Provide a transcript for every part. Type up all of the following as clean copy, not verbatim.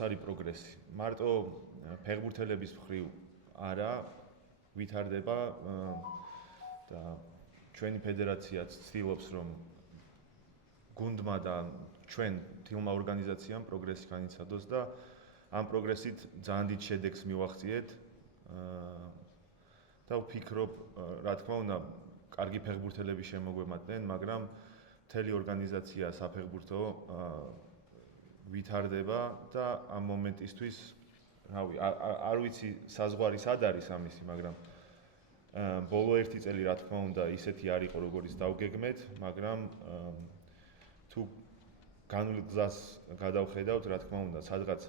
არის პროგრესი. მარტო ფეხბურთელების მხრივ არა ვითარდება და ჩვენი ფედერაციაც ცდილობს რომ გუნდმა და ჩვენ თილმა ორგანიზაციამ პროგრესი განიცადოს და ამ პროგრესით ძალიან დიდ შედეგს მივახციეთ და ვფიქრობ, რა თქმა უნდა, კარგი ფეხბურთელები შემოგვემატნენ, მაგრამ მთელი ორგანიზაცია საფეხბურთო ვითარდება და ამ მომენტისთვის, რავი, არ ვიცი საზღვარი სად არის ამისი, მაგრამ ბოლო ერთი წელი რა თქმა უნდა ისეთი არ იყო, როგორიც დავგეგმეთ, მაგრამ თუ განვლილ გზას გადავხედავთ, რა თქმა უნდა, სადღაც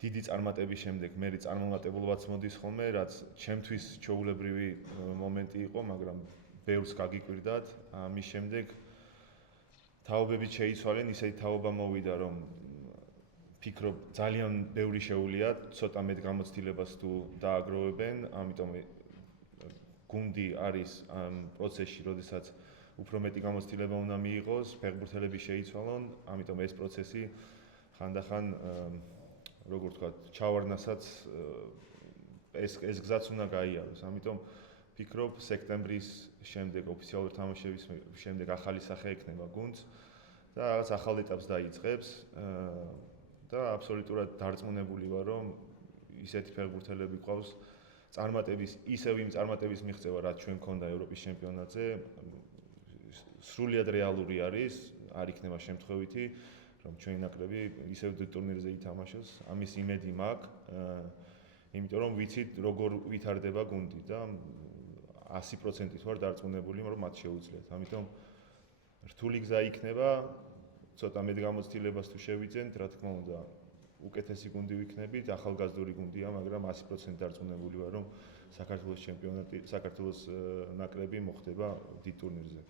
დიდი წარმატების შემდეგ მე წარმომატებულობაც მოდის ხოლმე, რაც ჩემთვის ჩვეულებრივი მომენტი იყო, მაგრამ ბევრს გაგიკვირდათ, ამის შემდეგ თაობებიც შეიცვალენ, ისეთი თაობა მოვიდა, რომ ფიქრობ ძალიან ბევრი შეუულია, ცოტა მეტ გამოცდილებას თუ დააგროვებენ, ამიტომ გუნდი არის ამ პროცესში, როდესაც უფრო მეტი გამოცდილება უნდა მიიღოს, ფეხბურთელები შეიცვალონ, ამიტომ ეს პროცესი ხანდახან როგორ ვთქვათ, ჩავარდნასაც ეს გზაც უნდა გაიაროს. ამიტომ ვფიქრობ, სექტემბრის შემდეგ ოფიციალური თამაშების შემდეგ ახალი სახე ექნება გუნდს და რაღაც ახალ ეტაპს დაიწყებს და აბსოლუტურად დარწმუნებული ვარ, რომ ისეთი ფეხბურთელები ყავს წარმატების ისევ იმ წარმატების მიღწევა, რაც ჩვენ გქონდა ევროპის ჩემპიონატზე, სრულიად რეალური არის, არ იქნება შემთხვევითი, რომ ჩვენი ნაკრები ისევ ტურნირზე ითამაშოს, ამის იმედი მაქვს, იმიტომ რომ ვიცით როგორ ვითარდება გუნდი და 100%-ით ვარ დარწმუნებული, რომ მათ შეუძლიათ. ამიტომ რთული გზა იქნება, ცოტა მეტ გამოცდილებას თუ შევიძენთ, რა თქმა უნდა, უკეთესი გუნდი ვიქნებით, ახალგაზრდული გუნდია, მაგრამ 100% დარწმუნებული ვარ, რომ საქართველოს ჩემპიონატი, საქართველოს ნაკრები მოხდება დიდ ტურნირზე.